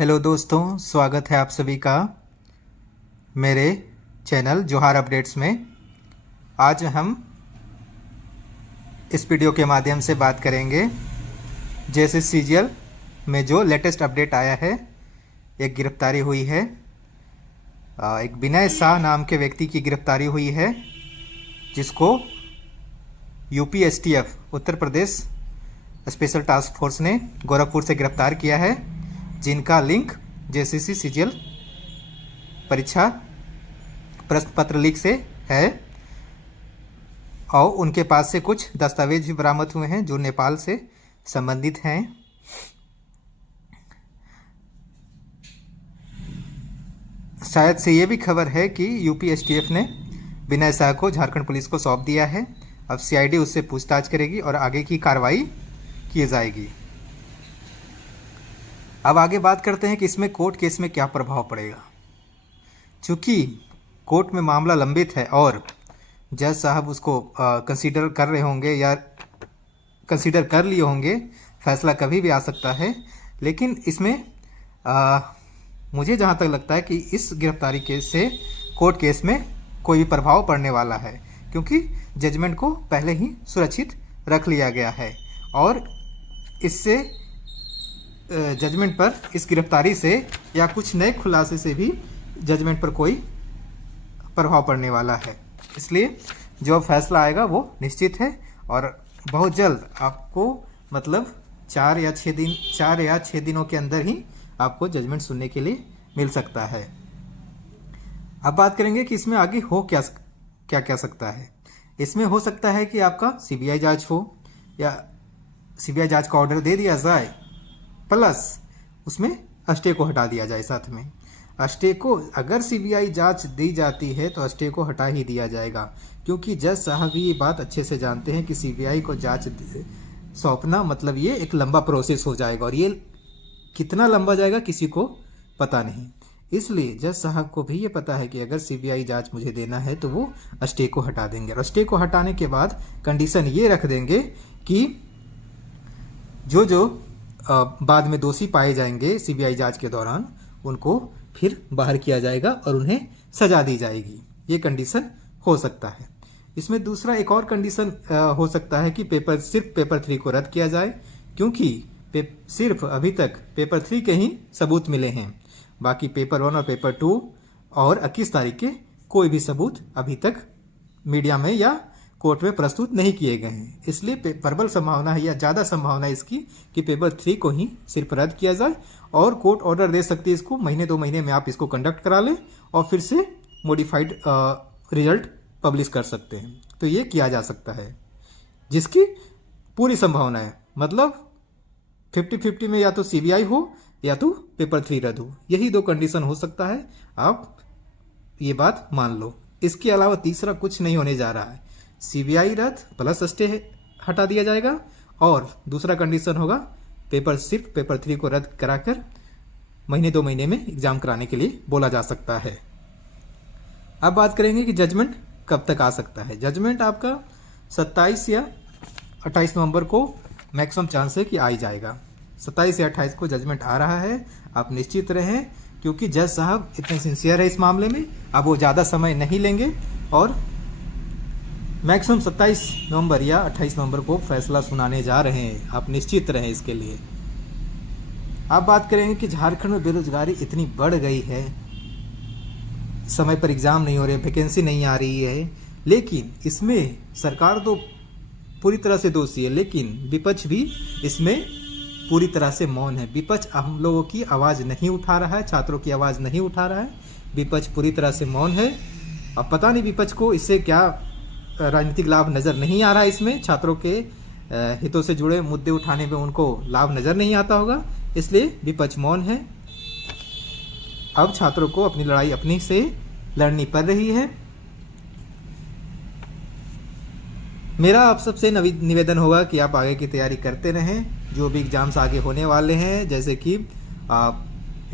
Hello दोस्तों, स्वागत है आप सभी का मेरे चैनल जोहार अपडेट्स में। आज हम इस वीडियो के माध्यम से बात करेंगे जैसे सीजीएल में जो लेटेस्ट अपडेट आया है। एक गिरफ्तारी हुई है, एक विनय शाह नाम के व्यक्ति की गिरफ्तारी हुई है, जिसको UP STF Uttar Pradesh special task force ने गोरखपुर से गिरफ्तार किया है, जिनका लिंक जेसीसी सीजीएल परीक्षा प्रश्न पत्र लीक से है और उनके पास से कुछ दस्तावेज भी बरामद हुए हैं जो नेपाल से संबंधित हैं। शायद से ये भी खबर है कि यूपी एसटीएफ ने विनय शाह को झारखंड पुलिस को सौंप दिया है। अब सीआईडी उससे पूछताछ करेगी और आगे की कार्रवाई की जाएगी। अब आगे बात करते हैं कि इसमें कोर्ट केस में क्या प्रभाव पड़ेगा। चूँकि कोर्ट में मामला लंबित है और जज साहब उसको कंसीडर कर रहे होंगे या कंसीडर कर लिए होंगे, फैसला कभी भी आ सकता है। लेकिन इसमें मुझे जहाँ तक लगता है कि इस गिरफ्तारी केस से कोर्ट केस में कोई भी प्रभाव पड़ने वाला है, क्योंकि जजमेंट को पहले ही सुरक्षित रख लिया गया है और इससे जजमेंट पर, इस गिरफ्तारी से या कुछ नए खुलासे से भी जजमेंट पर कोई प्रभाव पड़ने वाला है। इसलिए जो फैसला आएगा वो निश्चित है और बहुत जल्द आपको, मतलब 4 या 6 दिनों के अंदर ही आपको जजमेंट सुनने के लिए मिल सकता है। अब बात करेंगे कि इसमें आगे हो क्या सकता है। इसमें हो सकता है कि आपका सीबीआई जांच हो या सीबीआई जांच का ऑर्डर दे दिया जाए, प्लस उसमें स्टे को हटा दिया जाए। साथ में स्टे को, अगर सीबीआई जांच दी जाती है तो स्टे को हटा ही दिया जाएगा, क्योंकि जज साहब भी ये बात अच्छे से जानते हैं कि सीबीआई को जांच सौंपना मतलब ये एक लंबा प्रोसेस हो जाएगा और ये कितना लंबा जाएगा किसी को पता नहीं। इसलिए जज साहब को भी ये पता है कि अगर सीबीआई जांच मुझे देना है तो वो स्टे को हटा देंगे और स्टे को हटाने के बाद कंडीशन ये रख देंगे कि जो बाद में दोषी पाए जाएंगे सीबीआई जांच के दौरान, उनको फिर बाहर किया जाएगा और उन्हें सजा दी जाएगी। ये कंडीशन हो सकता है। इसमें दूसरा एक और कंडीशन हो सकता है कि सिर्फ पेपर 3 को रद्द किया जाए, क्योंकि सिर्फ अभी तक पेपर 3 के ही सबूत मिले हैं। बाकी पेपर 1 और पेपर 2 और 21 तारीख के कोई भी सबूत अभी तक मीडिया में या कोर्ट में प्रस्तुत नहीं किए गए हैं। इसलिए प्रबल संभावना है या ज़्यादा संभावना है इसकी कि पेपर 3 को ही सिर्फ रद्द किया जाए और कोर्ट ऑर्डर दे सकती है इसको, महीने 2 महीने में आप इसको कंडक्ट करा लें और फिर से मॉडिफाइड रिजल्ट पब्लिश कर सकते हैं। तो ये किया जा सकता है, जिसकी पूरी संभावना है। मतलब 50-50 में या तो सीबीआई हो या तो पेपर 3 रद्द हो, यही 2 कंडीशन हो सकता है। आप ये बात मान लो। इसके अलावा तीसरा कुछ नहीं होने जा रहा है। सीबीआई रद्द प्लस स्टे हटा दिया जाएगा और दूसरा कंडीशन होगा सिर्फ पेपर 3 को रद्द कराकर महीने 2 महीने में एग्जाम कराने के लिए बोला जा सकता है। अब बात करेंगे कि जजमेंट कब तक आ सकता है। जजमेंट आपका 27 या 28 नवंबर को मैक्सिमम चांस है कि आ ही जाएगा। 27 या 28 को जजमेंट आ रहा है। आप निश्चित रहें, क्योंकि जज साहब इतने सिंसियर है इस मामले में। अब वो ज़्यादा समय नहीं लेंगे और मैक्सिमम 27 नवंबर या 28 नवंबर को फैसला सुनाने जा रहे हैं। आप निश्चित रहें इसके लिए। आप बात करेंगे कि झारखंड में बेरोजगारी इतनी बढ़ गई है, समय पर एग्जाम नहीं हो रहे, वैकेंसी नहीं आ रही है, लेकिन इसमें सरकार तो पूरी तरह से दोषी है, लेकिन विपक्ष भी इसमें पूरी तरह से मौन है। विपक्ष हम लोगों की आवाज़ नहीं उठा रहा है, छात्रों की आवाज़ नहीं उठा रहा है। विपक्ष पूरी तरह से मौन है। अब पता नहीं विपक्ष को इससे क्या राजनीतिक लाभ नज़र नहीं आ रहा है। इसमें छात्रों के हितों से जुड़े मुद्दे उठाने में उनको लाभ नज़र नहीं आता होगा, इसलिए विपक्ष मौन है। अब छात्रों को अपनी लड़ाई अपनी से लड़नी पड़ रही है। मेरा आप सबसे निवेदन होगा कि आप आगे की तैयारी करते रहें। जो भी एग्जाम्स आगे होने वाले हैं, जैसे कि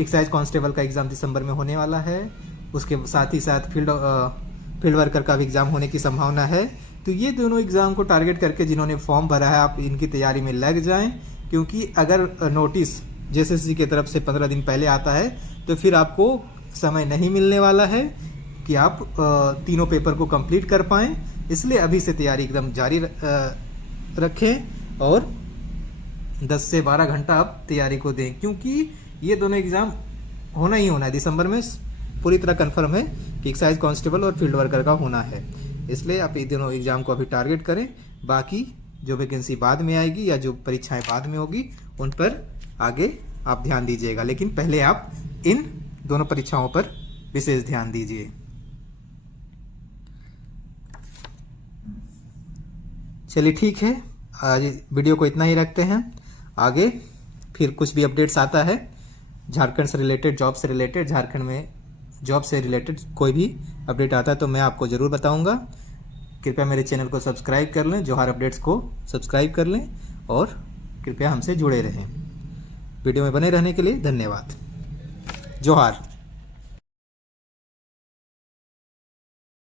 एक्साइज कांस्टेबल का एग्ज़ाम दिसंबर में होने वाला है, उसके साथ ही साथ फील्ड वर्कर का भी एग्ज़ाम होने की संभावना है। तो ये दोनों एग्ज़ाम को टारगेट करके जिन्होंने फॉर्म भरा है, आप इनकी तैयारी में लग जाएं, क्योंकि अगर नोटिस जेएसएससी की तरफ से 15 दिन पहले आता है, तो फिर आपको समय नहीं मिलने वाला है कि आप तीनों पेपर को कंप्लीट कर पाएँ। इसलिए अभी से तैयारी एकदम जारी रखें और 10 से 12 घंटा आप तैयारी को दें, क्योंकि ये दोनों एग्ज़ाम होना ही होना है। दिसंबर में पूरी तरह कंफर्म है कि एक्साइज कांस्टेबल और फील्ड वर्कर का होना है। इसलिए आप ये दोनों एग्ज़ाम को अभी टारगेट करें। बाकी जो वैकेंसी बाद में आएगी या जो परीक्षाएं बाद में होगी उन पर आगे आप ध्यान दीजिएगा, लेकिन पहले आप इन दोनों परीक्षाओं पर विशेष ध्यान दीजिए। चलिए ठीक है, आज वीडियो को इतना ही रखते हैं। आगे फिर कुछ भी अपडेट्स आता है झारखंड से रिलेटेड, जॉब से रिलेटेड, झारखंड में जॉब से रिलेटेड कोई भी अपडेट आता है तो मैं आपको ज़रूर बताऊंगा। कृपया मेरे चैनल को सब्सक्राइब कर लें, जोहार अपडेट्स को सब्सक्राइब कर लें और कृपया हमसे जुड़े रहें। वीडियो में बने रहने के लिए धन्यवाद। जोहार।